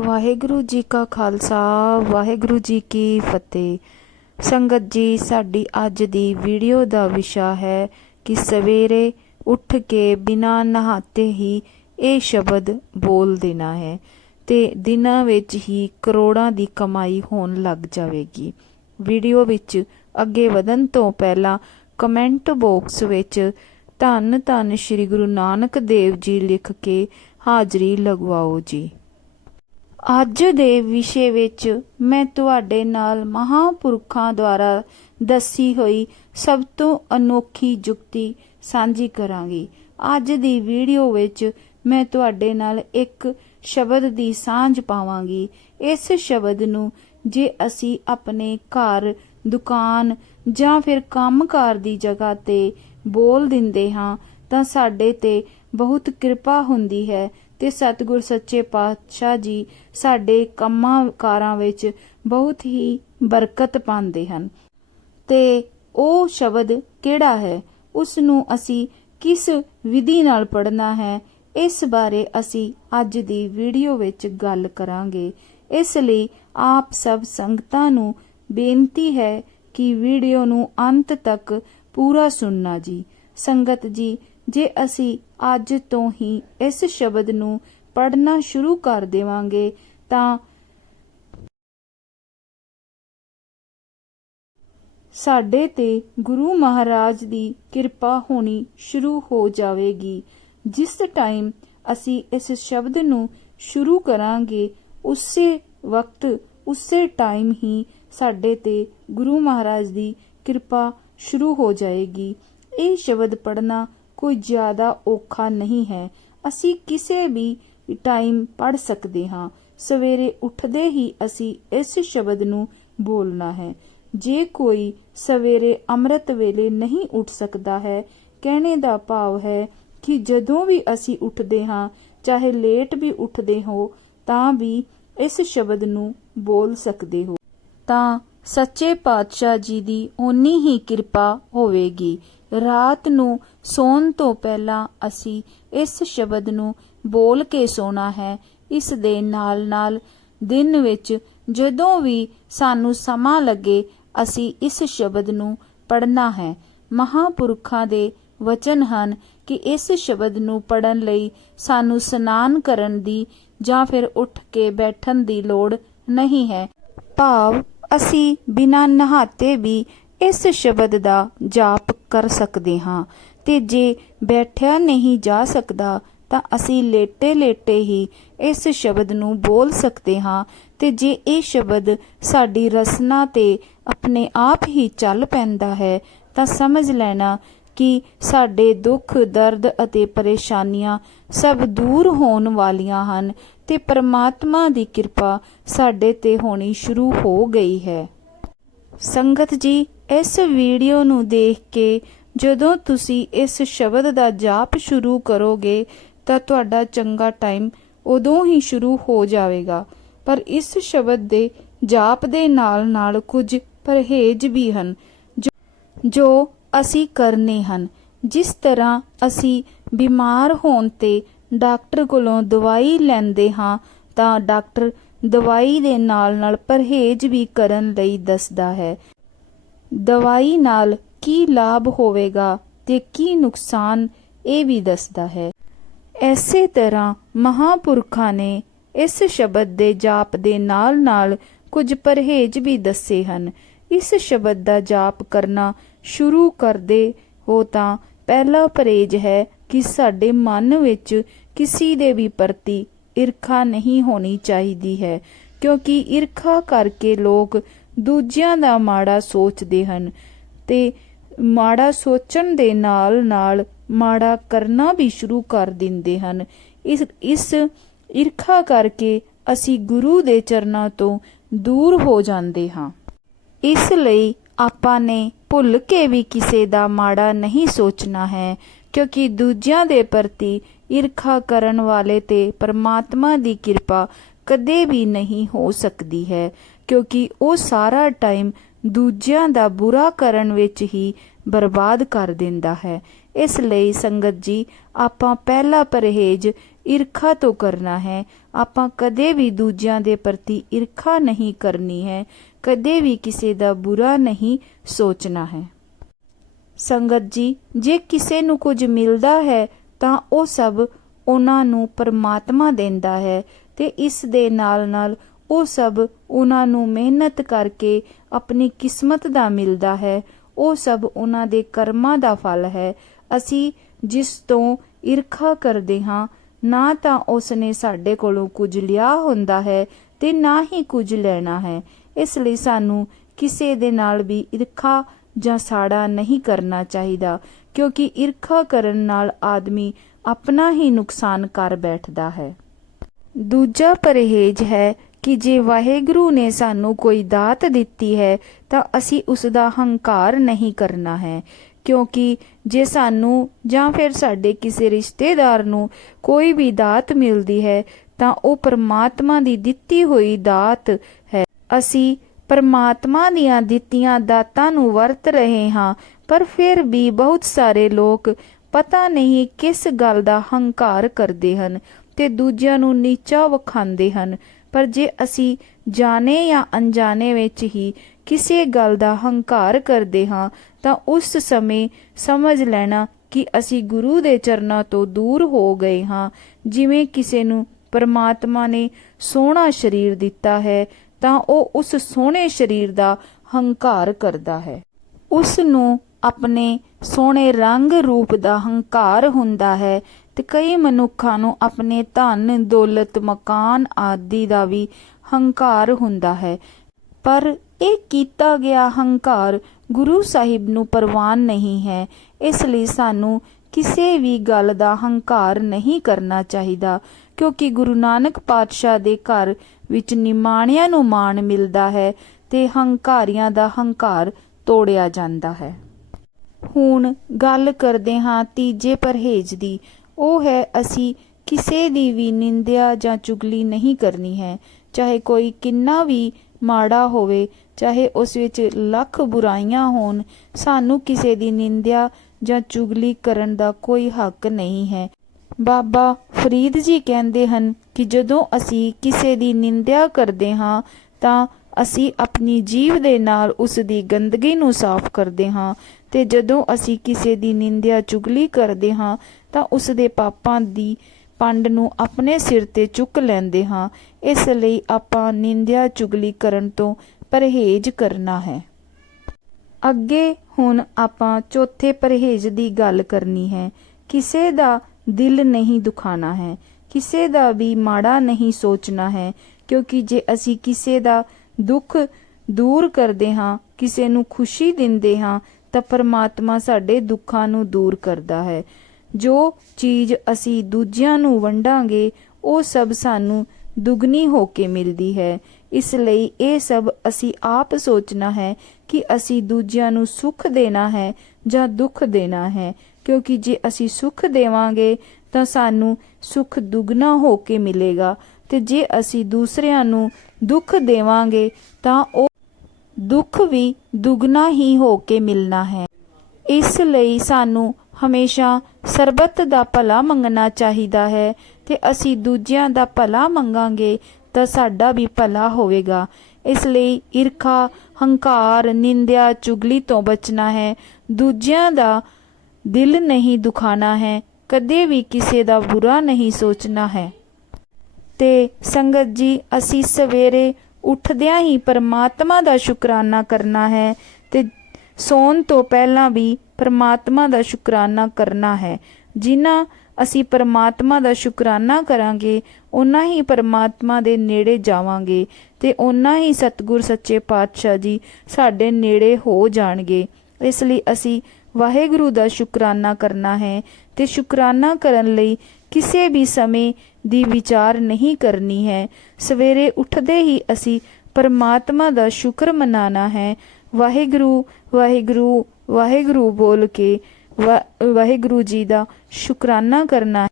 ਵਾਹਿਗੁਰੂ ਜੀ ਕਾ ਖਾਲਸਾ, ਵਾਹਿਗੁਰੂ ਜੀ ਕੀ ਫਤਿਹ। ਸੰਗਤ ਜੀ, ਸਾਡੀ ਅੱਜ ਦੀ ਵੀਡੀਓ ਦਾ ਵਿਸ਼ਾ ਹੈ ਕਿ ਸਵੇਰੇ ਉੱਠ ਕੇ ਬਿਨਾਂ ਨਹਾਤੇ ਹੀ ਇਹ ਸ਼ਬਦ ਬੋਲ ਦੇਣਾ ਹੈ ਤੇ ਦਿਨਾਂ ਵਿੱਚ ਹੀ ਕਰੋੜਾਂ ਦੀ ਕਮਾਈ ਹੋਣ ਲੱਗ ਜਾਵੇਗੀ। ਵੀਡੀਓ ਵਿੱਚ ਅੱਗੇ ਵਧਣ ਤੋਂ ਪਹਿਲਾਂ ਕਮੈਂਟ ਬਾਕਸ ਵਿੱਚ ਧੰਨ ਧੰਨ ਸ੍ਰੀ ਗੁਰੂ ਨਾਨਕ ਦੇਵ ਜੀ ਲਿਖ ਕੇ ਹਾਜ਼ਰੀ ਲਗਵਾਓ ਜੀ। ਅੱਜ ਦੇ ਵਿਸ਼ੇ ਵਿੱਚ ਮੈਂ ਤੁਹਾਡੇ ਨਾਲ ਮਹਾਪੁਰਖਾਂ ਦੁਆਰਾ ਦੱਸੀ ਹੋਈ ਸਭ ਤੋਂ ਅਨੋਖੀ ਜੁਗਤੀ ਸਾਂਝੀ ਕਰਾਂਗੀ। ਅੱਜ ਦੀ ਵੀਡੀਓ ਵਿੱਚ ਮੈਂ ਤੁਹਾਡੇ ਨਾਲ ਇੱਕ ਸ਼ਬਦ ਦੀ ਸਾਂਝ ਪਾਵਾਂਗੀ। ਇਸ ਸ਼ਬਦ ਨੂੰ ਜੇ ਅਸੀਂ ਆਪਣੇ ਘਰ, ਦੁਕਾਨ ਜਾਂ ਫਿਰ ਕੰਮਕਾਰ ਦੀ ਜਗ੍ਹਾ ਤੇ ਬੋਲ ਦਿੰਦੇ ਹਾਂ, ਤਾਂ ਸਾਡੇ ਤੇ ਬਹੁਤ ਕਿਰਪਾ ਹੁੰਦੀ ਹੈ ਤੇ ਸਤਿਗੁਰ ਸੱਚੇ ਪਾਤਸ਼ਾਹ ਜੀ ਸਾਡੇ ਕੰਮਾਂ ਕਾਰਾਂ ਵਿੱਚ ਬਹੁਤ ਹੀ ਬਰਕਤ ਪਾਉਂਦੇ ਹਨ। ਤੇ ਉਹ ਸ਼ਬਦ ਕਿਹੜਾ ਹੈ? ਉਸ ਨੂੰ ਅਸੀਂ ਕਿਸ ਵਿਧੀ ਨਾਲ ਪੜ੍ਹਨਾ ਹੈ? ਇਸ ਬਾਰੇ ਅਸੀਂ ਅੱਜ ਦੀ ਵੀਡੀਓ ਵਿੱਚ ਗੱਲ ਕਰਾਂਗੇ। ਇਸ ਲਈ ਆਪ ਸਭ ਸੰਗਤਾਂ ਨੂੰ ਬੇਨਤੀ ਹੈ ਕਿ ਵੀਡੀਓ ਨੂੰ ਅੰਤ ਤੱਕ ਪੂਰਾ ਸੁਣਨਾ ਜੀ। ਸੰਗਤ ਜੀ ਜੇ ਅਸੀਂ ਅੱਜ ਤੋਂ ਹੀ ਇਸ ਸ਼ਬਦ ਨੂੰ ਪੜ੍ਹਨਾ ਸ਼ੁਰੂ ਕਰ ਦੇਵਾਂਗੇ, ਤਾਂ ਸਾਡੇ ਤੇ ਗੁਰੂ ਮਹਾਰਾਜ ਦੀ ਕਿਰਪਾ ਹੋਣੀ ਸ਼ੁਰੂ ਹੋ ਜਾਵੇਗੀ। ਜਿਸ ਟਾਈਮ ਅਸੀਂ ਇਸ ਸ਼ਬਦ ਨੂੰ ਸ਼ੁਰੂ ਕਰਾਂਗੇ, ਉਸੇ ਵਕਤ, ਉਸੇ ਟਾਈਮ ਹੀ ਸਾਡੇ ਤੇ ਗੁਰੂ ਮਹਾਰਾਜ ਦੀ ਕਿਰਪਾ ਸ਼ੁਰੂ ਹੋ ਜਾਏਗੀ। ਇਹ ਸ਼ਬਦ ਪੜਨਾ ਕੋਈ ਜ਼ਿਆਦਾ ਔਖਾ ਨਹੀਂ ਹੈ। ਅਸੀਂ ਕਿਸੇ ਵੀ ਟਾਈਮ ਪੜ ਸਕਦੇ ਹਾਂ। ਸਵੇਰੇ ਉੱਠਦੇ ਹੀ ਅਸੀਂ ਇਸ ਸ਼ਬਦ ਨੂੰ ਬੋਲਣਾ ਹੈ। ਜੇ ਕੋਈ ਸਵੇਰੇ ਅੰਮ੍ਰਿਤ ਵੇਲੇ ਨਹੀਂ ਉੱਠ ਸਕਦਾ ਹੈ, ਕਹਿਣੇ ਦਾ ਭਾਵ ਹੈ ਕਿ ਜਦੋਂ ਵੀ ਅਸੀਂ ਉੱਠਦੇ ਹਾਂ, ਚਾਹੇ ਲੇਟ ਵੀ ਉੱਠਦੇ ਹੋ, ਤਾਂ ਵੀ ਇਸ ਸ਼ਬਦ ਨੂੰ ਬੋਲ ਸਕਦੇ ਹੋ। ਤਾਂ ਸੱਚੇ ਪਾਤਸ਼ਾਹ ਜੀ ਦੀ ਓਨੀ ਹੀ ਕਿਰਪਾ ਹੋਵੇਗੀ। ਰਾਤ ਨੂੰ ਸੌਣ ਤੋਂ ਪਹਿਲਾਂ ਅਸੀਂ ਇਸ ਸ਼ਬਦ ਨੂੰ ਬੋਲ ਕੇ ਸੋਣਾ ਹੈ। ਇਸ ਦੇ ਨਾਲ-ਨਾਲ ਦਿਨ ਵਿੱਚ ਜਦੋਂ ਵੀ ਸਾਨੂੰ ਸਮਾਂ ਲੱਗੇ, ਅਸੀਂ ਇਸ ਸ਼ਬਦ ਨੂੰ ਪੜ੍ਹਨਾ ਹੈ। ਮਹਾਪੁਰਖਾਂ ਦੇ ਵਚਨ ਹਨ ਕਿ ਇਸ ਸ਼ਬਦ ਨੂੰ ਪੜਨ ਲਈ ਸਾਨੂੰ ਸਨਾਨ ਕਰਨ ਦੀ ਜਾਂ ਫਿਰ ਉੱਠ ਕੇ ਬੈਠਣ ਦੀ ਲੋੜ ਨਹੀਂ ਹੈ। ਭਾਵ, ਅਸੀਂ ਬਿਨਾਂ ਨਹਾਤੇ ਵੀ ਇਸ ਸ਼ਬਦ ਦਾ ਜਾਪ ਕਰ ਸਕਦੇ ਹਾਂ। ਤੇ ਜੇ ਬੈਠਿਆ ਨਹੀਂ ਜਾ ਸਕਦਾ, ਤਾਂ ਅਸੀਂ ਲੇਟੇ-ਲੇਟੇ ਹੀ ਇਸ ਸ਼ਬਦ ਨੂੰ ਬੋਲ ਸਕਦੇ ਹਾਂ। ਤੇ ਜੇ ਇਹ ਸ਼ਬਦ ਸਾਡੀ ਰਸਨਾ ਤੇ ਆਪਣੇ ਆਪ ਹੀ ਚੱਲ ਪੈਂਦਾ ਹੈ, ਤਾਂ ਸਮਝ ਲੈਣਾ ਕਿ ਸਾਡੇ ਦੁੱਖ, ਦਰਦ ਅਤੇ ਪਰੇਸ਼ਾਨੀਆਂ ਸਭ ਦੂਰ ਹੋਣ ਵਾਲੀਆਂ ਹਨ ਤੇ ਪ੍ਰਮਾਤਮਾ ਦੀ ਕਿਰਪਾ ਸਾਡੇ ਤੇ ਹੋਣੀ ਸ਼ੁਰੂ ਹੋ ਗਈ ਹੈ। ਸੰਗਤ ਜੀ ਇਸ ਵੀਡੀਓ ਨੂੰ ਦੇਖ ਕੇ ਜਦੋਂ ਤੁਸੀਂ ਇਸ ਸ਼ਬਦ ਦਾ ਜਾਪ ਸ਼ੁਰੂ ਕਰੋਗੇ ਤਾਂ ਤੁਹਾਡਾ ਚੰਗਾ ਟਾਈਮ ਉਦੋਂ ਹੀ ਸ਼ੁਰੂ ਹੋ ਜਾਵੇਗਾ। ਪਰ ਇਸ ਸ਼ਬਦ ਦੇ ਜਾਪ ਦੇ ਨਾਲ-ਨਾਲ ਕੁਝ ਪਰਹੇਜ਼ ਵੀ ਹਨ, ਜੋ ਅਸੀਂ ਕਰਨੇ ਹਨ। ਜਿਸ ਤਰ੍ਹਾਂ ਅਸੀਂ ਬਿਮਾਰ ਹੋਣ ਤੇ ਡਾਕਟਰ ਕੋਲੋਂ ਦਵਾਈ ਲੈਂਦੇ ਹਾਂ, ਤਾਂ ਡਾਕਟਰ ਦਵਾਈ ਦੇ ਨਾਲ-ਨਾਲ ਪਰਹੇਜ਼ ਵੀ ਕਰਨ ਲਈ ਦੱਸਦਾ ਹੈ। ਦਵਾਈ ਨਾਲ ਕੀ ਲਾਭ ਹੋਵੇਗਾ ਤੇ ਕੀ ਨੁਕਸਾਨ ਇਹ ਵੀ ਦੱਸਦਾ ਹੈ। ਐਸੇ ਤਰ੍ਹਾਂ ਮਹਾਪੁਰਖਾਂ ਨੇ ਇਸ ਸ਼ਬਦ ਦੇ ਜਾਪ ਦੇ ਨਾਲ-ਨਾਲ ਕੁਝ ਪਰਹੇਜ਼ ਵੀ ਦੱਸੇ ਹਨ। ਇਸ ਸ਼ਬਦ ਦਾ ਜਾਪ ਕਰਨਾ ਸ਼ੁਰੂ ਕਰਦੇ ਹੋ ਤਾਂ ਪਹਿਲਾ ਪਰਹੇਜ਼ ਹੈ ਕਿ ਸਾਡੇ ਮਨ ਵਿੱਚ ਕਿਸੇ ਦੇ ਵੀ ਪ੍ਰਤੀ ਈਰਖਾ ਨਹੀਂ ਹੋਣੀ ਚਾਹੀਦੀ ਹੈ, ਕਿਉਂਕਿ ਈਰਖਾ ਕਰਕੇ ਲੋਕ ਦੂਜਿਆਂ ਦਾ ਮਾੜਾ ਸੋਚਦੇ ਹਨ ਤੇ ਮਾੜਾ ਸੋਚਣ ਦੇ ਨਾਲ-ਨਾਲ ਮਾੜਾ ਕਰਨਾ ਵੀ ਸ਼ੁਰੂ ਕਰ ਦਿੰਦੇ ਹਨ। ਇਸ ਇਸ ਈਰਖਾ ਕਰਕੇ ਅਸੀਂ ਗੁਰੂ ਦੇ ਚਰਨਾਂ ਤੋਂ ਦੂਰ ਹੋ ਜਾਂਦੇ ਹਾਂ। ਇਸ ਲਈ ਆਪਾਂ ਨੇ ਭੁੱਲ ਕੇ ਵੀ ਕਿਸੇ ਦਾ ਮਾੜਾ ਨਹੀਂ ਸੋਚਣਾ ਹੈ, ਕਿਉਂਕਿ ਦੂਜਿਆਂ ਦੇ ਪ੍ਰਤੀ ਈਰਖਾ ਕਰਨ ਵਾਲੇ ਤੇ ਪਰਮਾਤਮਾ ਦੀ ਕਿਰਪਾ ਕਦੇ ਵੀ ਨਹੀਂ ਹੋ ਸਕਦੀ ਹੈ। ਕਿਉਂਕਿ ਉਹ ਸਾਰਾ ਟਾਈਮ ਦੂਜਿਆਂ ਦਾ ਬੁਰਾ ਕਰਨ ਵਿੱਚ ਹੀ ਬਰਬਾਦ ਕਰ ਦਿੰਦਾ ਹੈ। ਇਸ ਲਈ ਸੰਗਤ ਜੀ, ਆਪਾਂ ਪਹਿਲਾ ਪਰਹੇਜ਼ ਈਰਖਾ ਤੋਂ ਕਰਨਾ ਹੈ। ਆਪਾਂ ਕਦੇ ਵੀ ਦੂਜਿਆਂ ਦੇ ਪ੍ਰਤੀ ਈਰਖਾ ਨਹੀਂ ਕਰਨੀ ਹੈ। ਕਦੇ ਵੀ ਕਿਸੇ ਦਾ ਬੁਰਾ ਨਹੀਂ ਸੋਚਣਾ ਹੈ। ਸੰਗਤ ਜੀ, ਜੇ ਕਿਸੇ ਨੂੰ ਕੁਝ ਮਿਲਦਾ ਹੈ, ਤਾਂ ਉਹ ਸਭ ਉਹਨਾਂ ਨੂੰ ਪਰਮਾਤਮਾ ਦਿੰਦਾ ਹੈ ਤੇ ਇਸ ਦੇ ਨਾਲ ਨਾਲ ਉਹ ਸਭ ਉਹਨਾਂ ਨੂੰ ਮਿਹਨਤ ਕਰਕੇ ਆਪਣੀ ਕਿਸਮਤ ਦਾ ਮਿਲਦਾ ਹੈ। ਉਹ ਸਭ ਉਹਨਾਂ ਦੇ ਕਰਮਾਂ ਦਾ ਫਲ ਹੈ। ਅਸੀਂ ਜਿਸ ਤੋਂ ਈਰਖਾ ਕਰਦੇ ਹਾਂ, ਨਾ ਤਾਂ ਉਸ ਨੇ ਸਾਡੇ ਕੋਲੋਂ ਕੁਝ ਲਿਆ ਹੁੰਦਾ ਹੈ ਤੇ ਨਾ ਹੀ ਕੁਝ ਲੈਣਾ ਹੈ। ਇਸ ਲਈ ਸਾਨੂੰ ਕਿਸੇ ਦੇ ਨਾਲ ਵੀ ਈਰਖਾ ਜਾਂ ਸਾੜਾ ਨਹੀਂ ਕਰਨਾ ਚਾਹੀਦਾ, ਕਿਉਂਕਿ ਈਰਖਾ ਕਰਨ ਨਾਲ ਆਦਮੀ ਆਪਣਾ ਹੀ ਨੁਕਸਾਨ ਕਰ ਬੈਠਦਾ ਹੈ। ਦੂਜਾ ਪਰਹੇਜ ਹੈ ਕਿ ਜੇ ਵਾਹਿਗੁਰੂ ਨੇ ਸਾਨੂੰ ਕੋਈ ਦਾਤ ਦਿੱਤੀ ਹੈ, ਤਾਂ ਅਸੀਂ ਉਸ ਦਾ ਹੰਕਾਰ ਨਹੀਂ ਕਰਨਾ ਹੈ। ਕਿਉਂਕਿ ਜੇ ਸਾਨੂੰ ਜਾਂ ਫਿਰ ਸਾਡੇ ਕਿਸੇ ਰਿਸ਼ਤੇਦਾਰ ਨੂੰ ਕੋਈ ਵੀ ਦਾਤ ਮਿਲਦੀ ਹੈ, ਤਾਂ ਉਹ ਪਰਮਾਤਮਾ ਦੀ ਦਿੱਤੀ ਹੋਈ ਦਾਤ ਹੈ। ਅਸੀਂ ਪਰਮਾਤਮਾ ਦੀਆਂ ਦਿੱਤੀਆਂ ਦਾਤਾਂ ਨੂੰ ਵਰਤ ਰਹੇ ਹਾਂ, ਪਰ ਫਿਰ ਵੀ ਬਹੁਤ ਸਾਰੇ ਲੋਕ ਪਤਾ ਨਹੀਂ ਕਿਸ ਗੱਲ ਦਾ ਹੰਕਾਰ ਕਰਦੇ ਹਨ ਤੇ ਦੂਜਿਆਂ ਨੂੰ ਨੀਚਾ ਵਿਖਾਉਂਦੇ ਹਨ। ਪਰ ਜੇ ਅਸੀਂ ਜਾਣੇ ਜਾਂ ਅਣਜਾਣੇ ਵਿੱਚ ਹੀ ਕਿਸੇ ਗੱਲ ਦਾ ਹੰਕਾਰ ਕਰਦੇ ਹਾਂ, ਤਾਂ ਉਸ ਸਮੇਂ ਸਮਝ ਲੈਣਾ ਕਿ ਅਸੀਂ ਗੁਰੂ ਦੇ ਚਰਨਾਂ ਤੋਂ ਦੂਰ ਹੋ ਗਏ ਹਾਂ। ਜਿਵੇਂ ਕਿਸੇ ਨੂੰ ਪਰਮਾਤਮਾ ਨੇ ਸੋਹਣਾ ਸਰੀਰ ਦਿੱਤਾ ਹੈ, ਤਾਂ ਉਹ ਉਸ ਸੋਹਣੇ ਸਰੀਰ ਦਾ ਹੰਕਾਰ ਕਰਦਾ ਹੈ। ਉਸ ਨੂੰ ਆਪਣੇ ਸੋਹਣੇ ਰੰਗ ਰੂਪ ਦਾ ਹੰਕਾਰ ਹੁੰਦਾ ਹੈ ਤੇ ਕਈ ਮਨੁੱਖਾਂ ਨੂੰ ਆਪਣੇ ਧਨ, ਦੌਲਤ, ਮਕਾਨ ਆਦਿ ਦਾ ਵੀ ਹੰਕਾਰ ਹੁੰਦਾ ਹੈ। ਪਰ ਇਹ ਕੀਤਾ ਗਿਆ ਹੰਕਾਰ ਗੁਰੂ ਸਾਹਿਬ ਨੂੰ ਪ੍ਰਵਾਨ ਨਹੀਂ ਹੈ। ਇਸ ਲਈ ਸਾਨੂੰ ਕਿਸੇ ਵੀ ਗੱਲ ਦਾ ਹੰਕਾਰ ਨਹੀਂ ਕਰਨਾ ਚਾਹੀਦਾ, ਕਿਉਂਕਿ ਗੁਰੂ ਨਾਨਕ ਪਾਤਸ਼ਾਹ ਦੇ ਘਰ ਵਿੱਚ ਨਿਮਾਣਿਆਂ ਨੂੰ ਮਾਣ ਮਿਲਦਾ ਹੈ ਤੇ ਹੰਕਾਰੀਆਂ ਦਾ ਹੰਕਾਰ ਤੋੜਿਆ ਜਾਂਦਾ ਹੈ। ਹੁਣ ਗੱਲ ਕਰਦੇ ਹਾਂ ਤੀਜੇ ਪਰਹੇਜ ਦੀ। ਉਹ ਹੈ, ਅਸੀਂ ਕਿਸੇ ਦੀ ਵੀ ਨਿੰਦਿਆ ਜਾਂ ਚੁਗਲੀ ਨਹੀਂ ਕਰਨੀ ਹੈ। ਚਾਹੇ ਕੋਈ ਕਿੰਨਾ ਵੀ ਮਾੜਾ ਹੋਵੇ, ਚਾਹੇ ਉਸ ਵਿੱਚ ਲੱਖ ਬੁਰਾਈਆਂ ਹੋਣ, ਸਾਨੂੰ ਕਿਸੇ ਦੀ ਨਿੰਦਿਆ ਜਾਂ ਚੁਗਲੀ ਕਰਨ ਦਾ ਕੋਈ ਹੱਕ ਨਹੀਂ ਹੈ। ਬਾਬਾ ਫਰੀਦ ਜੀ ਕਹਿੰਦੇ ਹਨ ਕਿ ਜਦੋਂ ਅਸੀਂ ਕਿਸੇ ਦੀ ਨਿੰਦਿਆ ਕਰਦੇ ਹਾਂ, ਤਾਂ ਅਸੀਂ ਆਪਣੀ ਜੀਵ ਦੇ ਨਾਲ ਉਸ ਦੀ ਗੰਦਗੀ ਨੂੰ ਸਾਫ਼ ਕਰਦੇ ਹਾਂ। ਤੇ ਜਦੋਂ ਅਸੀਂ ਕਿਸੇ ਦੀ ਨਿੰਦਿਆ ਚੁਗਲੀ ਕਰਦੇ ਹਾਂ, ਤਾਂ ਉਸ ਦੇ ਪਾਪਾਂ ਦੀ ਪੰਡ ਨੂੰ ਆਪਣੇ ਸਿਰ ਤੇ ਚੁੱਕ ਲੈਂਦੇ ਹਾਂ। ਇਸ ਲਈ ਆਪਾਂ ਨਿੰਦਿਆ ਚੁਗਲੀ ਕਰਨ ਤੋਂ ਪਰਹੇਜ਼ ਕਰਨਾ ਹੈ। ਅੱਗੇ ਹੁਣ ਆਪਾਂ ਚੌਥੇ ਪਰਹੇਜ਼ ਦੀ ਗੱਲ ਕਰਨੀ ਹੈ। ਕਿਸੇ ਦਾ ਦਿਲ ਨਹੀਂ ਦੁਖਾਣਾ ਹੈ, ਕਿਸੇ ਦਾ ਵੀ ਮਾੜਾ ਨਹੀਂ ਸੋਚਣਾ ਹੈ, ਕਿਉਂਕਿ ਜੇ ਅਸੀਂ ਕਿਸੇ ਦਾ ਦੁੱਖ ਦੂਰ ਕਰਦੇ ਹਾਂ, ਕਿਸੇ ਨੂੰ ਖੁਸ਼ੀ ਦਿੰਦੇ ਹਾਂ ਤਾਂ ਪਰਮਾਤਮਾ ਸਾਡੇ ਦੁੱਖਾਂ ਨੂੰ ਦੂਰ ਕਰਦਾ ਹੈ। ਜੋ ਚੀਜ਼ ਅਸੀਂ ਦੂਜਿਆਂ ਨੂੰ ਵੰਡਾਂਗੇ, ਉਹ ਸਭ ਸਾਨੂੰ ਦੁੱਗਣੀ ਹੋ ਕੇ ਮਿਲਦੀ ਹੈ। ਇਸ ਲਈ ਇਹ ਸਭ ਅਸੀਂ ਆਪ ਸੋਚਣਾ ਹੈ ਕਿ ਅਸੀਂ ਦੂਜਿਆਂ ਨੂੰ ਸੁੱਖ ਦੇਣਾ ਹੈ ਜਾਂ ਦੁੱਖ ਦੇਣਾ ਹੈ। ਕਿਉਂਕਿ ਜੇ ਅਸੀਂ ਸੁੱਖ ਦੇਵਾਂਗੇ, ਤਾਂ ਸਾਨੂੰ ਸੁੱਖ ਦੁੱਗਣਾ ਹੋ ਕੇ ਮਿਲੇਗਾ। ਤੇ ਜੇ ਅਸੀਂ ਦੂਸਰਿਆਂ ਨੂੰ ਦੁੱਖ ਦੇਵਾਂਗੇ, ਤਾਂ ਉਹ ਦੁੱਖ ਵੀ ਦੁੱਗਣਾ ਹੀ ਹੋ ਕੇ ਮਿਲਣਾ ਹੈ। ਇਸ ਲਈ ਸਾਨੂੰ ਹਮੇਸ਼ਾ ਸਰਬਤ ਦਾ ਭਲਾ ਮੰਗਣਾ ਚਾਹੀਦਾ ਹੈ ਤੇ ਅਸੀਂ ਦੂਜਿਆਂ ਦਾ ਭਲਾ ਮੰਗਾਂਗੇ ਤਾਂ ਸਾਡਾ ਵੀ ਭਲਾ ਹੋਵੇਗਾ। ਇਸ ਲਈ ਈਰਖਾ, ਹੰਕਾਰ, ਨਿੰਦਿਆ, ਚੁਗਲੀ ਤੋਂ ਬਚਣਾ ਹੈ। ਦੂਜਿਆਂ ਦਾ ਦਿਲ ਨਹੀਂ ਦੁਖਾਣਾ ਹੈ, ਕਦੇ ਵੀ ਕਿਸੇ ਦਾ ਬੁਰਾ ਨਹੀਂ ਸੋਚਣਾ ਹੈ। ਤੇ ਸੰਗਤ ਜੀ, ਅਸੀਂ ਸਵੇਰੇ ਉੱਠਦਿਆਂ ਹੀ ਪਰਮਾਤਮਾ ਦਾ ਸ਼ੁਕਰਾਨਾ ਕਰਨਾ ਹੈ ਤੇ ਸੌਣ ਤੋਂ ਪਹਿਲਾਂ ਵੀ ਪਰਮਾਤਮਾ ਦਾ ਸ਼ੁਕਰਾਨਾ ਕਰਨਾ ਹੈ। ਜਿਨ੍ਹਾਂ ਅਸੀਂ ਪਰਮਾਤਮਾ ਦਾ ਸ਼ੁਕਰਾਨਾ ਕਰਾਂਗੇ ਉਨਾ ਹੀ ਪਰਮਾਤਮਾ ਦੇ ਨੇੜੇ ਜਾਵਾਂਗੇ ਤੇ ਉਨਾ ਹੀ ਸਤਿਗੁਰ ਸੱਚੇ ਪਾਤਸ਼ਾਹ ਜੀ ਸਾਡੇ ਨੇੜੇ ਹੋ ਜਾਣਗੇ। ਇਸ ਲਈ ਅਸੀਂ ਵਾਹਿਗੁਰੂ ਦਾ ਸ਼ੁਕਰਾਨਾ ਕਰਨਾ ਹੈ ਤੇ ਸ਼ੁਕਰਾਨਾ ਕਰਨ ਲਈ ਕਿਸੇ ਵੀ ਸਮੇਂ ਦੀ ਵਿਚਾਰ ਨਹੀਂ ਕਰਨੀ ਹੈ। ਸਵੇਰੇ ਉੱਠਦੇ ਹੀ ਅਸੀਂ ਪਰਮਾਤਮਾ ਦਾ ਸ਼ੁਕਰ ਮਨਾਣਾ ਹੈ। ਵਾਹਿਗੁਰੂ ਵਾਹਿਗੁਰੂ ਵਾਹਿਗੁਰੂ ਬੋਲ ਕੇ ਵਾ- ਵਾਹਿਗੁਰੂ ਜੀ ਦਾ ਸ਼ੁਕਰਾਨਾ ਕਰਨਾ ਹੈ।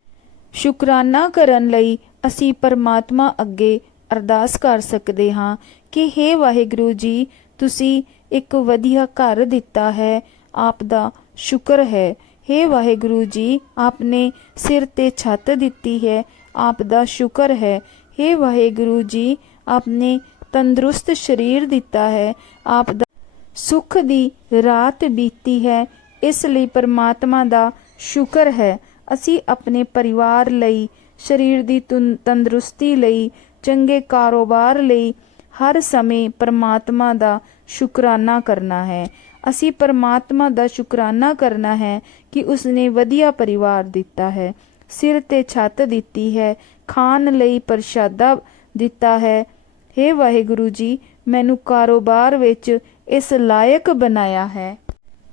ਸ਼ੁਕਰਾਨਾ ਕਰਨ ਲਈ ਅਸੀਂ ਪਰਮਾਤਮਾ ਅੱਗੇ ਅਰਦਾਸ ਕਰ ਸਕਦੇ ਹਾਂ ਕਿ हे ਵਾਹਿਗੁਰੂ ਜੀ, ਤੁਸੀਂ ਇੱਕ ਵਧੀਆ ਘਰ ਦਿੱਤਾ ਹੈ। ਆਪ ਦਾ ਸ਼ੁਕਰ ਹੈ। हे ਵਾਹਿਗੁਰੂ ਜੀ, ਆਪਨੇ ਸਿਰ ਤੇ ਛੱਤ ਦਿੱਤੀ ਹੈ, ਆਪ ਦਾ ਸ਼ੁਕਰ ਹੈ। हे ਵਾਹਿਗੁਰੂ ਜੀ, ਆਪਨੇ ਤੰਦਰੁਸਤ ਸਰੀਰ ਦਿੱਤਾ ਹੈ, ਆਪ ਦਾ ਸੁਖ ਦੀ ਰਾਤ ਬੀਤੀ ਹੈ, ਇਸ ਲਈ ਪਰਮਾਤਮਾ ਦਾ ਸ਼ੁਕਰ ਹੈ। ਅਸੀਂ ਆਪਣੇ ਪਰਿਵਾਰ ਲਈ, ਸਰੀਰ ਦੀ ਤੁਨ- ਤੰਦਰੁਸਤੀ ਲਈ, ਚੰਗੇ ਕਾਰੋਬਾਰ ਲਈ, ਹਰ ਸਮੇਂ ਪਰਮਾਤਮਾ ਦਾ ਸ਼ੁਕਰਾਨਾ ਕਰਨਾ ਹੈ। ਅਸੀਂ ਪਰਮਾਤਮਾ ਦਾ ਸ਼ੁਕਰਾਨਾ ਕਰਨਾ ਹੈ ਕਿ ਉਸਨੇ ਵਧੀਆ ਪਰਿਵਾਰ ਦਿੱਤਾ ਹੈ। ਸਿਰ ਤੇ ਛੱਤ ਦਿੱਤੀ ਹੈ, ਖਾਣ ਲਈ ਪ੍ਰਸ਼ਾਦਾ ਦਿੱਤਾ ਹੈ। हे ਵਾਹਿਗੁਰੂ ਜੀ, ਮੈਨੂੰ ਕਾਰੋਬਾਰ ਵਿੱਚ ਇਸ ਲਾਇਕ ਬਣਾਇਆ ਹੈ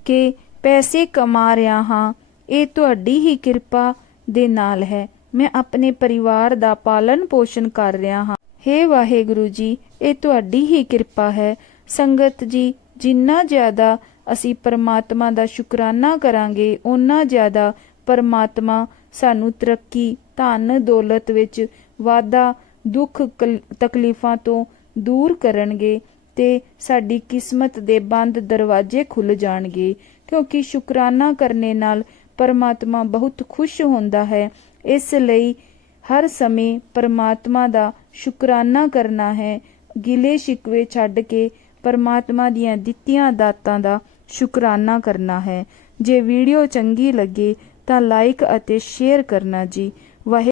ਕਿ ਪੈਸੇ ਕਮਾ ਰਿਹਾ ਹਾਂ। ਇਹ ਤੁਹਾਡੀ ਹੀ ਕਿਰਪਾ ਦੇ ਨਾਲ ਹੈ। ਮੈਂ ਆਪਣੇ ਪਰਿਵਾਰ ਦਾ ਪਾਲਣ ਪੋਸ਼ਣ ਕਰ ਰਿਹਾ ਹਾਂ। हे ਵਾਹਿਗੁਰੂ ਜੀ, ਇਹ ਤੁਹਾਡੀ ਹੀ ਕਿਰਪਾ ਹੈ। ਸੰਗਤ ਜੀ ਜਿੰਨਾ ਜ਼ਿਆਦਾ ਅਸੀਂ ਪਰਮਾਤਮਾ ਦਾ ਸ਼ੁਕਰਾਨਾ ਕਰਾਂਗੇ, ਓਨਾ ਜ਼ਿਆਦਾ ਪਰਮਾਤਮਾ ਸਾਨੂੰ ਤਰੱਕੀ, ਧਨ, ਦੌਲਤ ਵਿੱਚ ਵਾਧਾ, ਦੁੱਖ, ਕਲ- ਤਕਲੀਫਾਂ ਤੋਂ ਦੂਰ ਕਰਨਗੇ ਤੇ ਸਾਡੀ ਕਿਸਮਤ ਦੇ ਬੰਦ ਦਰਵਾਜ਼ੇ ਖੁੱਲ ਜਾਣਗੇ। ਕਿਉਂਕਿ ਸ਼ੁਕਰਾਨਾ ਕਰਨੇ ਨਾਲ ਪਰਮਾਤਮਾ ਬਹੁਤ ਖੁਸ਼ ਹੁੰਦਾ ਹੈ, ਇਸ ਲਈ ਹਰ ਸਮੇਂ ਪਰਮਾਤਮਾ ਦਾ ਸ਼ੁਕਰਾਨਾ ਕਰਨਾ ਹੈ। ਗਿਲੇ ਸ਼ਿਕਵੇ ਛੱਡ ਕੇ ਪਰਮਾਤਮਾ ਦੀਆਂ ਦਿੱਤੀਆਂ ਦਾਤਾਂ ਦਾ ਸ਼ੁਕਰਾਨਾ ਕਰਨਾ ਹੈ। ਜੇ ਵੀਡੀਓ ਚੰਗੀ ਲੱਗੇ ਤਾਂ ਲਾਈਕ ਅਤੇ ਸ਼ੇਅਰ ਕਰਨਾ ਜੀ। ਵਾਹਿ